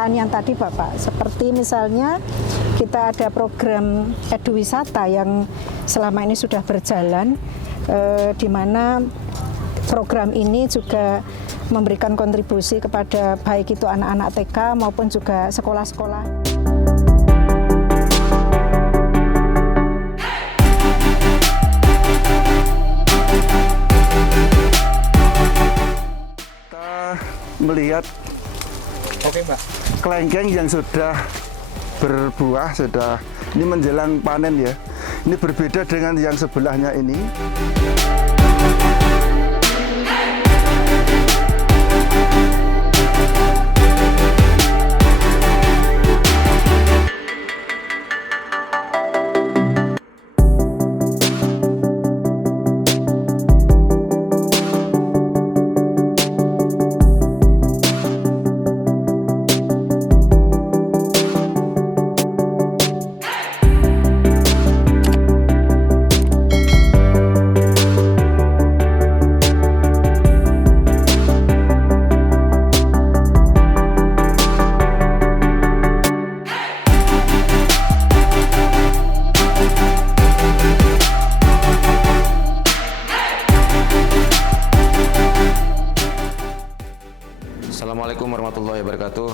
pertanian tadi Bapak. Seperti misalnya kita ada program eduwisata yang selama ini sudah berjalan, di mana program ini juga memberikan kontribusi kepada baik itu anak-anak TK maupun juga sekolah-sekolah. Kita melihat kelengkeng yang sudah berbuah, ini menjelang panen ya. Ini berbeda dengan yang sebelahnya ini. Assalamualaikum warahmatullahi wabarakatuh.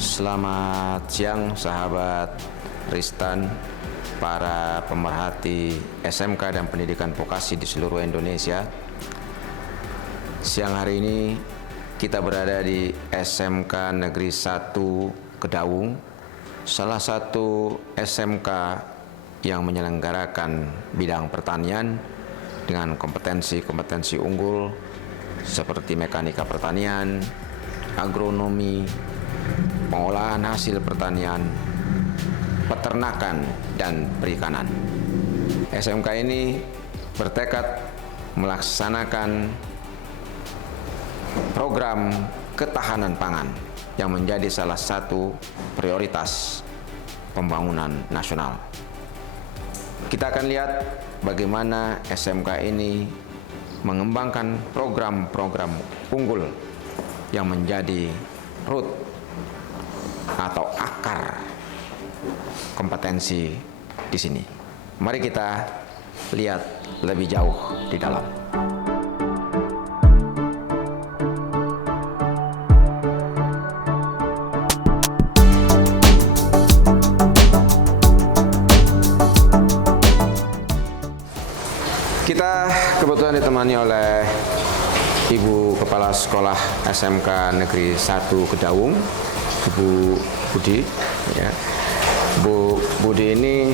Selamat siang sahabat Ristan, para pemerhati SMK dan pendidikan vokasi di seluruh Indonesia. Siang hari ini kita berada di SMK Negeri 1 Kedawung, salah satu SMK yang menyelenggarakan bidang pertanian dengan kompetensi-kompetensi unggul seperti mekanika pertanian, agronomi, pengolahan hasil pertanian, peternakan, dan perikanan. SMK ini bertekad melaksanakan program ketahanan pangan yang menjadi salah satu prioritas pembangunan nasional. Kita akan lihat bagaimana SMK ini mengembangkan program-program unggul yang menjadi root atau akar kompetensi di sini. Mari kita lihat lebih jauh di dalam. Kita kebetulan ditemani oleh Ibu Kepala Sekolah SMK Negeri 1 Kedawung, Ibu Budi. Ya. Bu Budi ini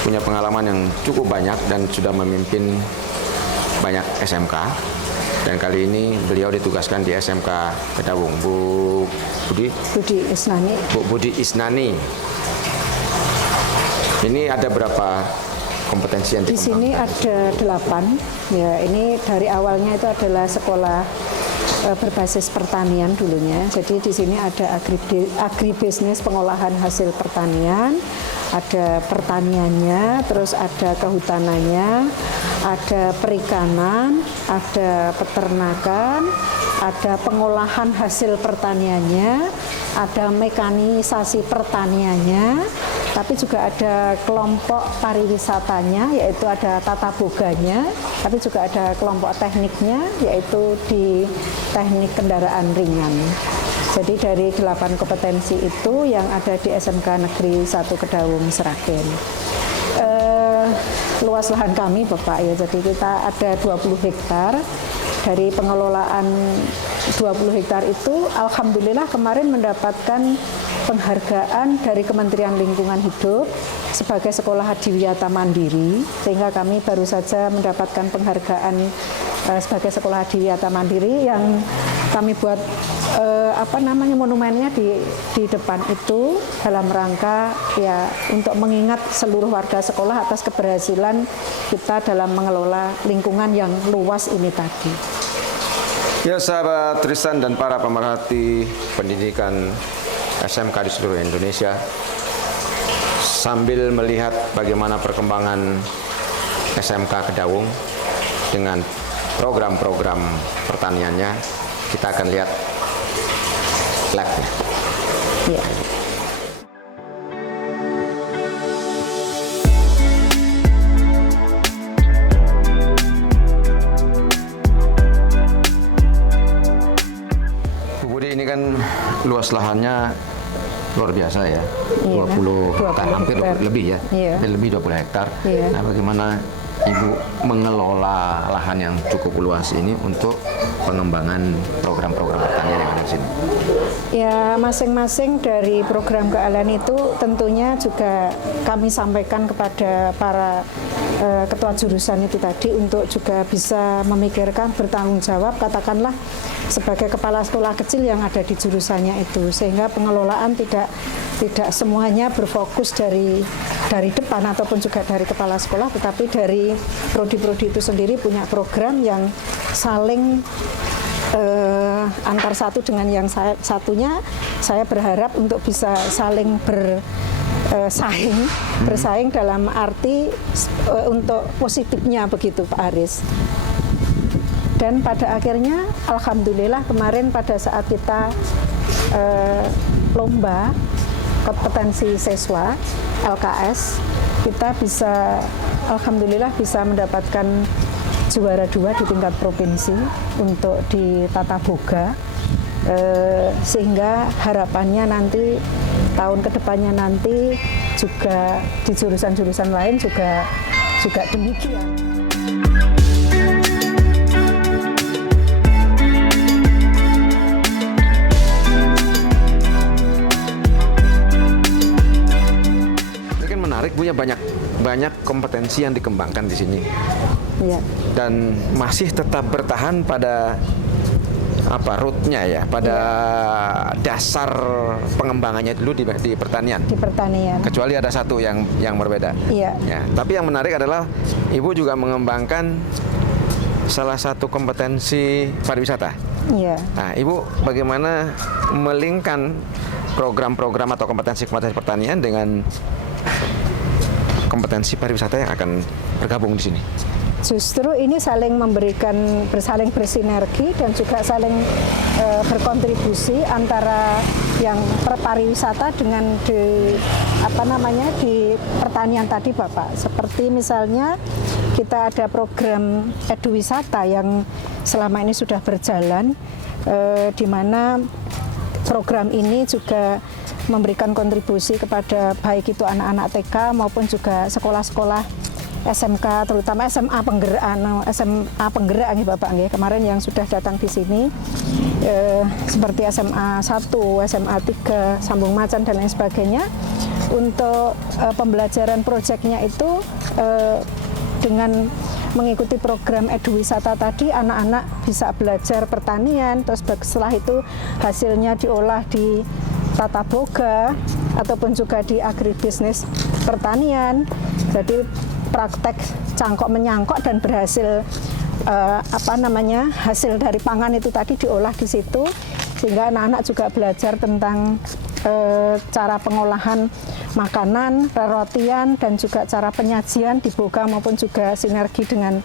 punya pengalaman yang cukup banyak dan sudah memimpin banyak SMK. Dan kali ini beliau ditugaskan di SMK Kedawung. Bu Budi? Budi Isnani. Bu Budi Isnani. Ini ada berapa kompetensi yang di sini ada 8. Ya, ini dari awalnya itu adalah sekolah berbasis pertanian dulunya. Jadi di sini ada agribisnis, pengolahan hasil pertanian, ada pertaniannya, terus ada kehutanannya, ada perikanan, ada peternakan, ada pengolahan hasil pertaniannya, ada mekanisasi pertaniannya, tapi juga ada kelompok pariwisatanya, yaitu ada tata boganya, tapi juga ada kelompok tekniknya, yaitu di teknik kendaraan ringan. Jadi dari 8 kompetensi itu yang ada di SMK Negeri 1 Kedawung Sragen. Luas lahan kami Bapak ya, jadi kita ada 20 hektar. Dari pengelolaan 20 hektar itu, alhamdulillah kemarin mendapatkan penghargaan dari Kementerian Lingkungan Hidup sebagai sekolah adiwiyata mandiri, sehingga kami baru saja mendapatkan penghargaan sebagai sekolah adiwiyata mandiri yang kami buat monumennya di depan itu dalam rangka ya untuk mengingat seluruh warga sekolah atas keberhasilan kita dalam mengelola lingkungan yang luas ini tadi. Ya sahabat Tristan dan para pemerhati pendidikan SMK di seluruh Indonesia, sambil melihat bagaimana perkembangan SMK Kedawung dengan program-program pertaniannya, kita akan lihat lab-nya. Ya. Bu Budi, ini kan luas lahannya luar biasa ya, Iya, 20 hektar, 20 hampir hektar. lebih ya, Iya. hampir lebih 20 hektar. Iya. Nah, bagaimana Ibu mengelola lahan yang cukup luas ini untuk pengembangan program-program pertanian yang ada di sini? Ya, masing-masing dari program keahlian itu tentunya juga kami sampaikan kepada para ketua jurusan itu tadi untuk juga bisa memikirkan, bertanggung jawab, katakanlah sebagai kepala sekolah kecil yang ada di jurusannya itu, sehingga pengelolaan tidak semuanya berfokus dari depan ataupun juga dari kepala sekolah, tetapi dari prodi-prodi itu sendiri punya program yang saling antar satu dengan yang satunya. Saya berharap untuk bisa saling bersaing dalam arti untuk positifnya begitu, Pak Aris. Dan pada akhirnya alhamdulillah kemarin pada saat kita lomba kompetensi siswa LKS, kita bisa alhamdulillah bisa mendapatkan juara 2 di tingkat provinsi untuk di tata boga, sehingga harapannya nanti tahun kedepannya nanti juga di jurusan-jurusan lain juga demikian. Ini kan menarik, punya banyak kompetensi yang dikembangkan di sini. Ya. Dan masih tetap bertahan pada rootnya ya, pada dasar pengembangannya dulu di pertanian. Di pertanian. Kecuali ada satu yang berbeda. Iya. Ya, tapi yang menarik adalah Ibu juga mengembangkan salah satu kompetensi pariwisata. Iya. Nah, Ibu bagaimana melingkan program-program atau kompetensi-kompetensi pertanian dengan kompetensi pariwisata yang akan bergabung di sini? Justru ini saling saling bersinergi dan juga saling berkontribusi antara yang perpariwisata dengan di pertanian tadi, Bapak. Seperti misalnya kita ada program eduwisata yang selama ini sudah berjalan, di mana program ini juga memberikan kontribusi kepada baik itu anak-anak TK maupun juga sekolah-sekolah SMK, terutama SMA penggerak nih Bapak nggih, kemarin yang sudah datang di sini, seperti SMA 1, SMA 3, Sambung Macan dan lain sebagainya. Untuk pembelajaran proyeknya itu dengan mengikuti program eduwisata tadi, anak-anak bisa belajar pertanian, terus setelah itu hasilnya diolah di tata boga ataupun juga di agribisnis pertanian. Jadi praktek cangkok menyangkok dan berhasil hasil dari pangan itu tadi diolah di situ, sehingga anak-anak juga belajar tentang cara pengolahan makanan, rerotian, dan juga cara penyajian di boga maupun juga sinergi dengan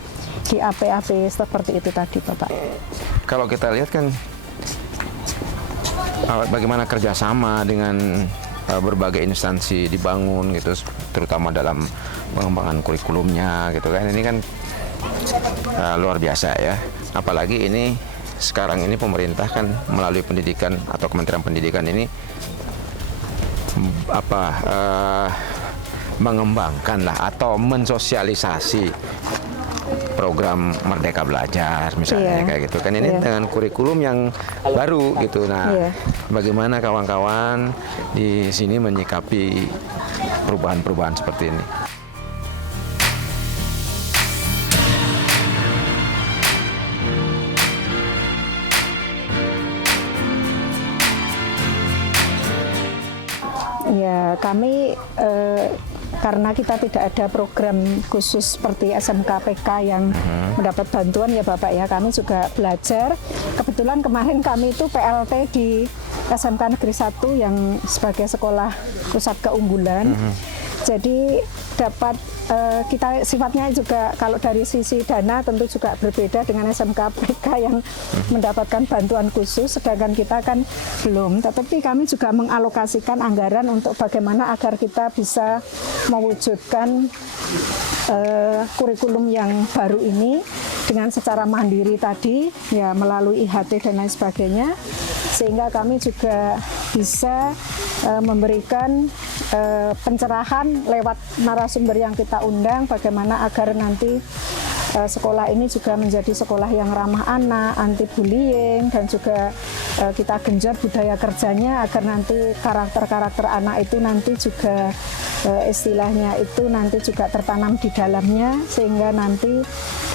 di AP-AP seperti itu tadi, Bapak. Kalau kita lihat kan bagaimana kerjasama dengan berbagai instansi dibangun gitu, terutama dalam pengembangan kurikulumnya gitu kan. Ini kan luar biasa ya. Apalagi ini sekarang ini pemerintah kan melalui pendidikan atau Kementerian Pendidikan ini mengembangkan lah atau mensosialisasi program Merdeka Belajar misalnya, kayak gitu kan. Ini dengan kurikulum yang baru gitu. Nah, bagaimana kawan-kawan di sini menyikapi perubahan-perubahan seperti ini? Ya, kami karena kita tidak ada program khusus seperti SMK-PK yang mendapat bantuan ya Bapak ya, kami juga belajar. Kebetulan kemarin kami itu PLT di SMK Negeri 1 yang sebagai sekolah pusat keunggulan. Jadi dapat kita sifatnya juga kalau dari sisi dana tentu juga berbeda dengan SMK PK yang mendapatkan bantuan khusus, sedangkan kita kan belum. Tetapi kami juga mengalokasikan anggaran untuk bagaimana agar kita bisa mewujudkan kurikulum yang baru ini dengan secara mandiri tadi, ya melalui IHT dan lain sebagainya, sehingga kami juga bisa memberikan pencerahan lewat narasumber yang kita undang, bagaimana agar nanti sekolah ini juga menjadi sekolah yang ramah anak, anti bullying, dan juga kita genjot budaya kerjanya agar nanti karakter-karakter anak itu nanti juga istilahnya itu nanti juga tertanam di dalamnya, sehingga nanti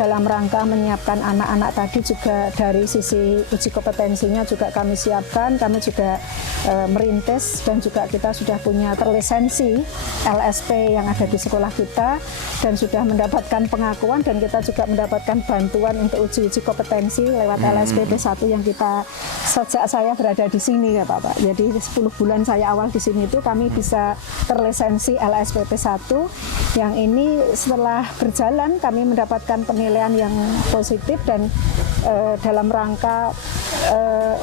dalam rangka menyiapkan anak-anak tadi juga dari sisi uji kompetensinya juga kami siapkan, kami juga merintis dan juga kita sudah punya terlisensi LSP yang ada di sekolah kita dan sudah mendapatkan pengakuan, dan kita juga mendapatkan bantuan untuk uji kompetensi lewat LSP P1 yang kita sejak saya berada di sini ya Pak. Jadi 10 bulan saya awal di sini itu kami bisa terlisensi LSP P1 yang ini setelah berjalan kami mendapatkan penilaian yang positif dan dalam rangka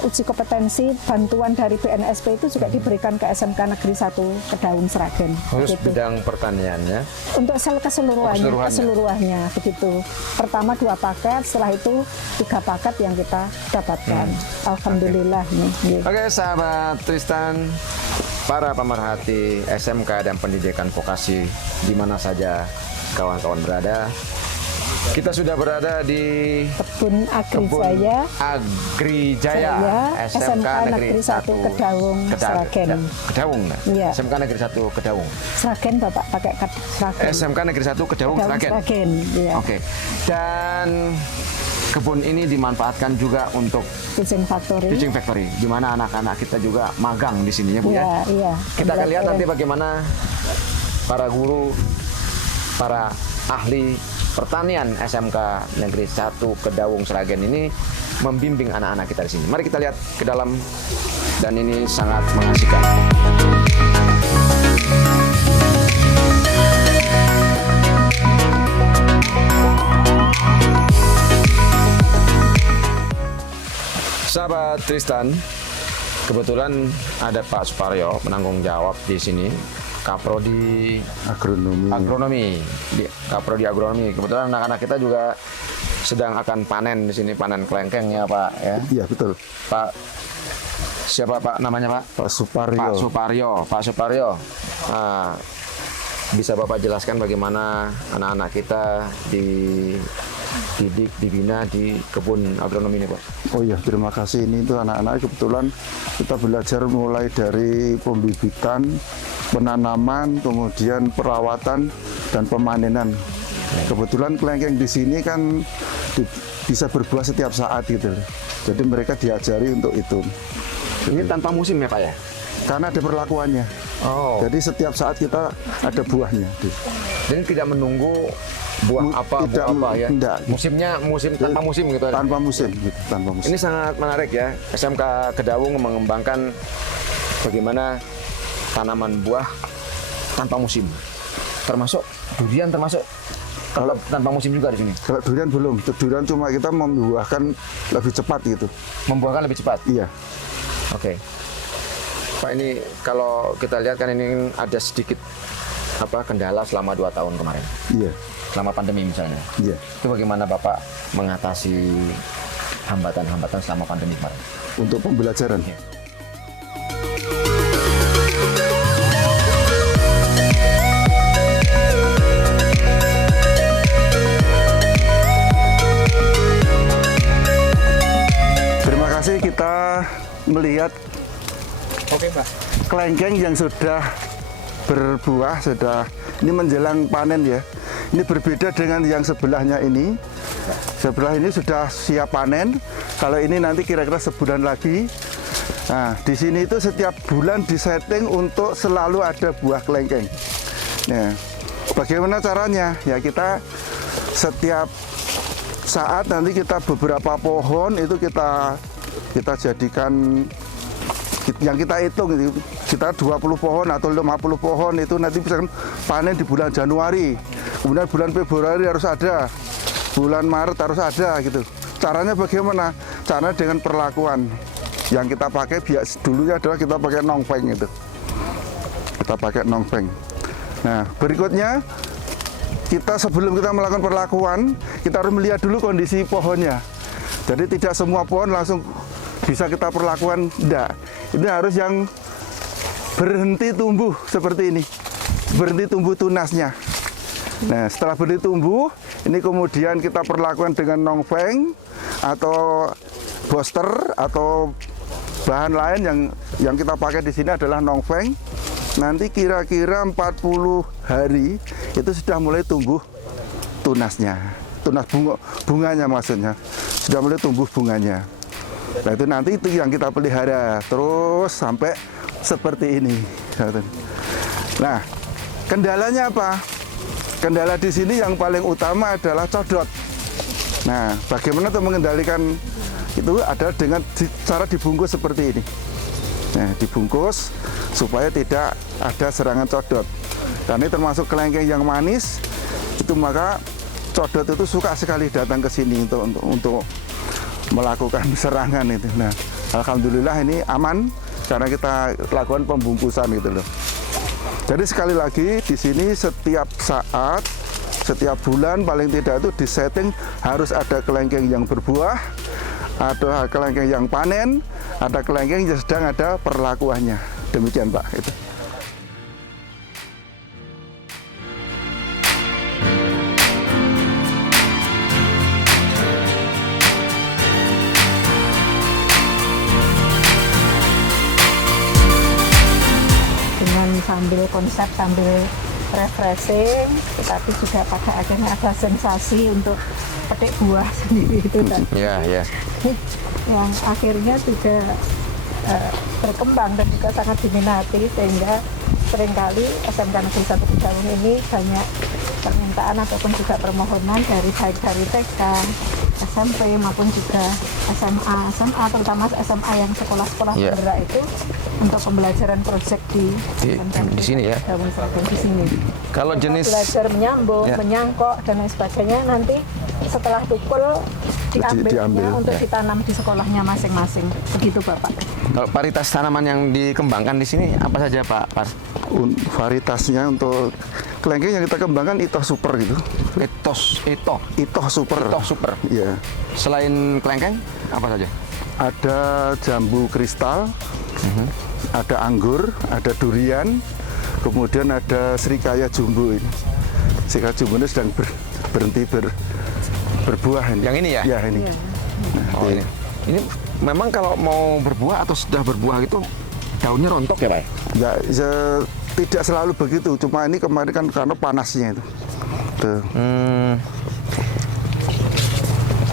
uji kompetensi bantuan dari BNSP itu juga diberikan ke SMK Negeri 1 Kedaung Sragen. Khusus begitu. bidang pertaniannya? Untuk sel keseluruhannya begitu. Pertama 2 paket, setelah itu 3 paket yang kita dapatkan. Alhamdulillah. Okay. Oke, sahabat Tristan, para pemerhati SMK dan pendidikan vokasi di mana saja kawan-kawan berada. Kita sudah berada di Kebun Agrijaya SMK Negeri 1 Kedaung Sragen. Kedaung, ya. SMK Negeri 1 Kedaung. Sragen Bapak, pakai Sragen. SMK Negeri 1 Kedaung Sragen. Ya. Oke. Dan kebun ini dimanfaatkan juga untuk Teaching Factory, di mana anak-anak kita juga magang di sininya Bu ya. Iya. Kita akan lihat nanti bagaimana para guru, para ahli pertanian SMK Negeri 1 Kedaung Sragen ini membimbing anak-anak kita di sini. Mari kita lihat ke dalam, dan ini sangat mengasihkan. Sahabat Tristan, kebetulan ada Pak Suparyo menanggung jawab di sini. Kaprodi Agronomi. Kaprodi Agronomi. Kebetulan anak-anak kita juga sedang akan panen di sini, panen kelengkeng ya Pak ya. Iya betul. Pak siapa Pak namanya Pak? Pak Suparyo. Pak Suparyo. Nah, bisa Bapak jelaskan bagaimana anak-anak kita dididik, dibina di kebun agronomi ini Pak? Oh iya, terima kasih. Ini tuh anak-anak kebetulan kita belajar mulai dari pembibitan, penanaman, kemudian perawatan dan pemanenan. Kebetulan kelengkeng di sini kan bisa berbuah setiap saat gitu. Jadi mereka diajari untuk itu. Ini tanpa musim ya Pak ya? Karena ada perlakuannya. Oh. Jadi setiap saat kita ada buahnya. Jadi tidak menunggu buah apa ya? Enggak. Musimnya tanpa musim gitu. Tanpa musim gitu, tanpa musim. Ini sangat menarik ya. SMK Kedaung mengembangkan bagaimana tanaman buah tanpa musim. Termasuk durian termasuk tanpa musim juga di sini. Kalau durian belum. Durian cuma kita membuahkan lebih cepat gitu. Membuahkan lebih cepat. Iya. Oke. Pak, ini kalau kita lihat kan ini ada sedikit kendala selama 2 tahun kemarin. Iya. Selama pandemi misalnya. Iya. Itu bagaimana Bapak mengatasi hambatan-hambatan selama pandemi kemarin? Untuk pembelajaran. Iya. Terima kasih, kita melihat kelengkeng yang sudah berbuah, ini menjelang panen ya. Ini berbeda dengan yang sebelahnya ini. Sebelah ini sudah siap panen. Kalau ini nanti kira-kira sebulan lagi. Nah, di sini itu setiap bulan disetting untuk selalu ada buah kelengkeng. Nah, bagaimana caranya? Ya kita setiap saat nanti kita beberapa pohon itu kita jadikan yang kita hitung kita 20 pohon atau 50 pohon itu nanti bisa panen di bulan Januari. Kemudian bulan Februari harus ada, bulan Maret harus ada gitu. Caranya bagaimana? Caranya dengan perlakuan. Yang kita pakai dulunya adalah kita pakai nongpeng itu. Kita pakai nongpeng. Nah, berikutnya kita sebelum kita melakukan perlakuan, kita harus melihat dulu kondisi pohonnya. Jadi tidak semua pohon langsung bisa kita perlakuan, tidak. Ini harus yang berhenti tumbuh seperti ini, berhenti tumbuh tunasnya. Nah, setelah berhenti tumbuh, ini kemudian kita perlakukan dengan nongpeng atau booster atau bahan lain yang kita pakai di sini adalah nongpeng. Nanti kira-kira 40 hari itu sudah mulai tumbuh tunasnya, tunas bunganya maksudnya, sudah mulai tumbuh bunganya. Nah itu nanti itu yang kita pelihara terus sampai seperti ini. Nah kendalanya apa? Kendala di sini yang paling utama adalah codot. Nah bagaimana untuk mengendalikan itu adalah dengan cara dibungkus seperti ini. Nah dibungkus supaya tidak ada serangan codot. Dan ini termasuk kelengkeng yang manis, itu maka codot itu suka sekali datang ke sini untuk melakukan serangan itu. Nah, alhamdulillah ini aman karena kita lakukan pembungkusan gitu loh. Jadi sekali lagi di sini setiap saat, setiap bulan paling tidak itu disetting harus ada kelengkeng yang berbuah, ada kelengkeng yang panen, ada kelengkeng yang sedang ada perlakuannya. Demikian Pak. Itu. Sambil konsep, sambil refreshing, tetapi juga pada akhirnya ada sensasi untuk petik buah sendiri itu kan. Iya. Yang akhirnya juga berkembang dan juga sangat diminati, sehingga seringkali SMK Negeri 1 Kedaung ini banyak permintaan ataupun juga permohonan dari baik dari TK, SMP maupun juga SMA, terutama SMA yang sekolah-sekolah bergerak itu untuk pembelajaran proyek di sini ya. Di sini. Kalau jenis belajar menyambung, menyangkok dan lain sebagainya nanti setelah tukul diambil untuk ditanam di sekolahnya masing-masing. Begitu Bapak. Kalau varietas tanaman yang dikembangkan di sini apa saja Pak Pars? Varietasnya untuk kelengkeng yang kita kembangkan Itoh Super gitu. Itoh Super. Iya. Selain kelengkeng apa saja? Ada jambu kristal, ada anggur, ada durian, kemudian ada serikaya jumbo ini. Serikaya jumbo ini sedang berhenti berbuah ini. Yang ini ya? Ya ini. Iya. Nah, ini memang kalau mau berbuah atau sudah berbuah itu daunnya rontok ya Pak? Ya, tidak selalu begitu. Cuma ini kemarin kan karena panasnya itu. Tuh.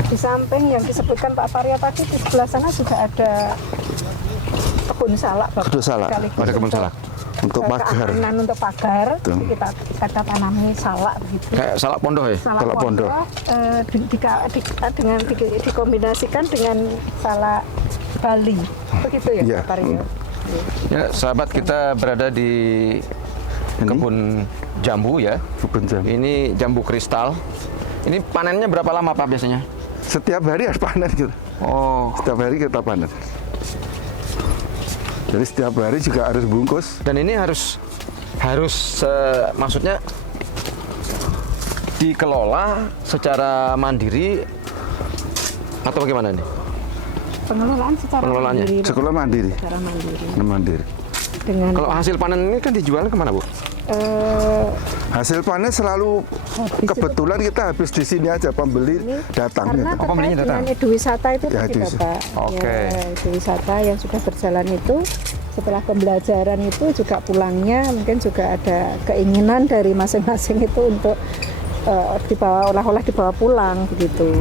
Di samping yang disebutkan Pak Varya tadi, di sebelah sana juga ada kebun salak. Kebun salak. Ada kebun salak. Untuk pagar. Keamanan untuk pagar, kita tanami salak begitu. Kayak salak pondok ya? Salak pondok. Dengan dikombinasikan dengan salak Bali. Begitu ya Iya. Pak Varya? Ya, sahabat, kita berada di kebun jambu ya. Kebun jambu. Ini jambu kristal. Ini panennya berapa lama Pak biasanya? Setiap hari harus panen gitu. Oh. Setiap hari kita panen. Jadi setiap hari juga harus bungkus. Dan ini harus maksudnya dikelola secara mandiri atau bagaimana nih? Pengelolaan secara Pengelolaannya. mandiri. Sekolah mandiri. Secara mandiri. Mandiri. Dengan Kalau hasil panen ini kan dijual kemana Bu? Hasil panen selalu kebetulan kita habis di sini aja, pembeli datang. karena gitu. pembelinya terkait datang? dengan eduwisata itu Ya, tadi eduwisata. Bapak. Oke. Ya, eduwisata yang sudah berjalan itu setelah pembelajaran itu juga pulangnya mungkin juga ada keinginan dari masing-masing itu untuk dibawa olah-olah dibawa pulang begitu.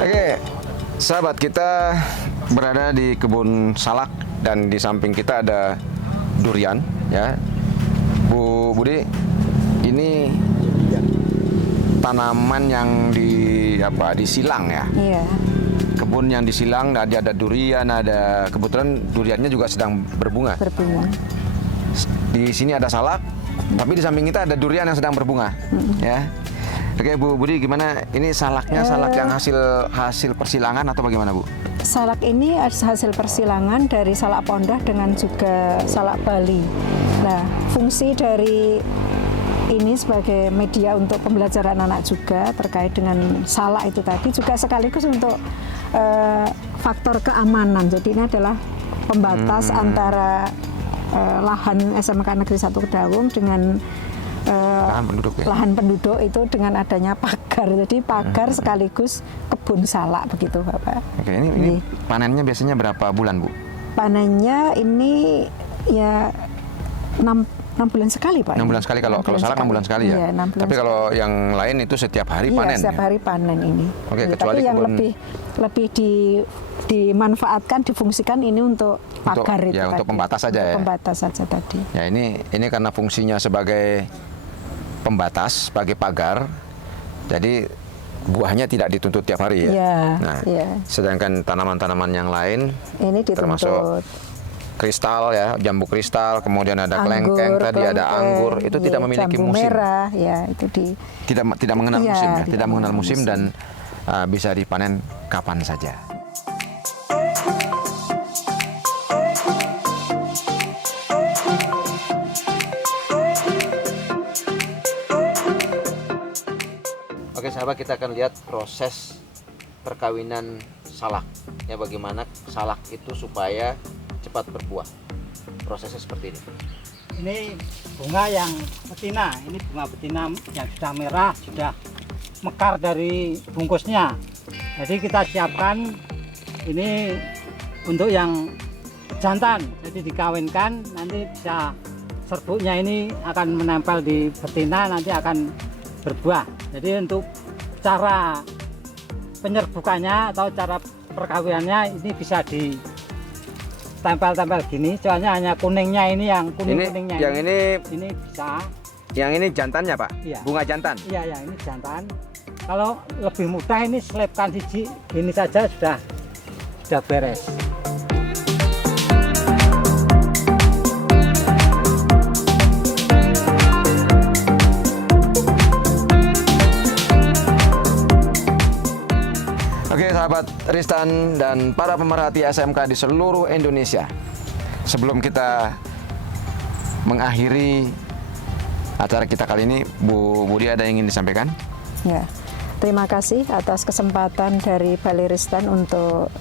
Oke, sahabat, kita berada di kebun salak dan di samping kita ada durian ya. Bu Budi, ini tanaman yang disilang ya. Iya. Kebun yang disilang, ada durian, ada kebetulan duriannya juga sedang berbunga. Berbunga. Di sini ada salak, tapi di samping kita ada durian yang sedang berbunga. Ya. Oke Bu Budi, gimana ini salaknya? Salak yang hasil persilangan atau bagaimana Bu? Salak ini hasil persilangan dari salak pondah dengan juga salak Bali. Nah, fungsi dari ini sebagai media untuk pembelajaran anak juga terkait dengan salak itu tadi juga sekaligus untuk faktor keamanan. Jadi ini adalah pembatas antara lahan SMK Negeri 1 Kedawung dengan lahan penduduk itu dengan adanya pagar. Jadi pagar sekaligus kebun salak begitu Bapak. Oke, ini panennya biasanya berapa bulan Bu? Panennya ini ya 6 bulan sekali Pak. 6 bulan sekali kalau salak 6 bulan sekali ya. Iya, 6 bulan tapi sekali. kalau yang lain itu setiap hari Iya, panen. setiap hari panen ini. Oke, Ya, kecuali tapi yang kebun- lebih dimanfaatkan, difungsikan ini untuk pagar itu untuk tadi. pembatas saja Untuk ya. pembatas saja tadi. Ya ini karena fungsinya sebagai pembatas, sebagai pagar. Jadi buahnya tidak dituntut tiap hari ya. Iya, Nah, iya. sedangkan tanaman-tanaman yang lain Ini termasuk dituntut. kristal ya, jambu kristal, kemudian ada Anggur, kelengkeng, tadi ada kelengkeng, anggur, itu tidak iya, memiliki jambu musim. merah, ya itu Tidak mengenal Iya, musim ya, tidak tidak mengenal mengenal musim musim. dan bisa dipanen kapan saja. Oke sahabat, kita akan lihat proses perkawinan salak. Ya, bagaimana salak itu supaya cepat berbuah. Prosesnya seperti ini. Ini bunga yang betina, ini bunga betina yang sudah merah, sudah mekar dari bungkusnya. Jadi kita siapkan ini untuk yang jantan, jadi dikawinkan, nanti bisa serbuknya ini akan menempel di betina, nanti akan berbuah. Jadi untuk cara penyerbukannya atau cara perkawinannya ini bisa ditempel-tempel gini, soalnya hanya kuningnya ini yang kuning-kuningnya ini bisa. Yang ini jantannya Pak? Iya. Bunga jantan? Iya, ya ini jantan. Kalau lebih mudah ini selipkan siji, ini saja sudah beres. Oke sahabat Ristan dan para pemerhati SMK di seluruh Indonesia, sebelum kita mengakhiri acara kita kali ini, Bu Budi ada yang ingin disampaikan? Ya, terima kasih atas kesempatan dari Balai Ristan untuk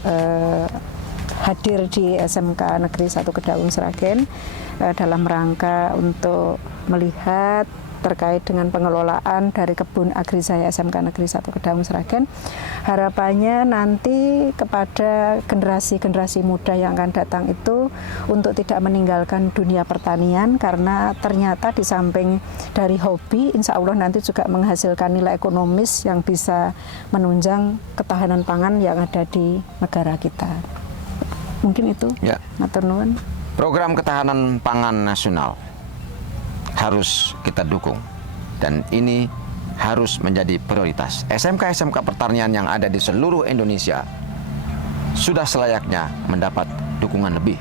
hadir di SMK Negeri 1 Kedawung Sragen dalam rangka untuk melihat terkait dengan pengelolaan dari kebun Agrijaya SMK Negeri 1 Kedawung Sragen. Harapannya nanti kepada generasi-generasi muda yang akan datang itu untuk tidak meninggalkan dunia pertanian, karena ternyata di samping dari hobi, insya Allah nanti juga menghasilkan nilai ekonomis yang bisa menunjang ketahanan pangan yang ada di negara kita. Mungkin itu, Ya. matur nuwun. Program ketahanan pangan nasional harus kita dukung, dan ini harus menjadi prioritas. SMK-SMK pertanian yang ada di seluruh Indonesia sudah selayaknya mendapat dukungan lebih,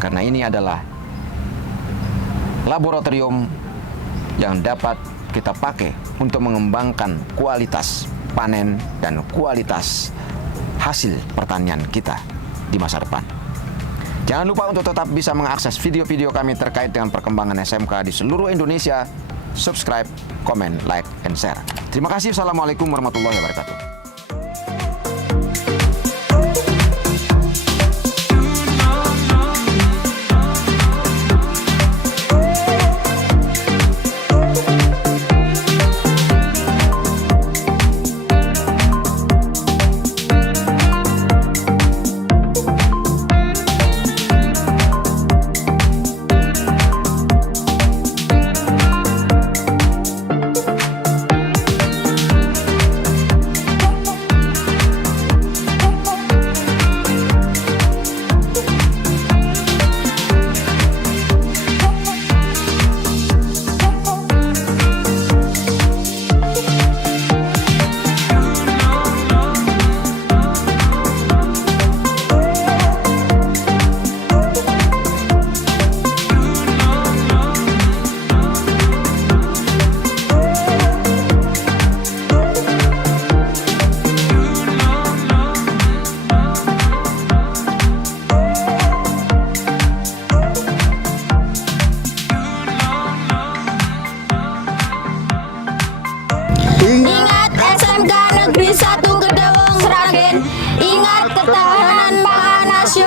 karena ini adalah laboratorium yang dapat kita pakai untuk mengembangkan kualitas panen dan kualitas hasil pertanian kita di masa depan. Jangan lupa untuk tetap bisa mengakses video-video kami terkait dengan perkembangan SMK di seluruh Indonesia. Subscribe, komen, like, and share. Terima kasih. Assalamualaikum warahmatullahi wabarakatuh.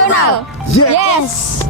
nasional. Yes. Yes.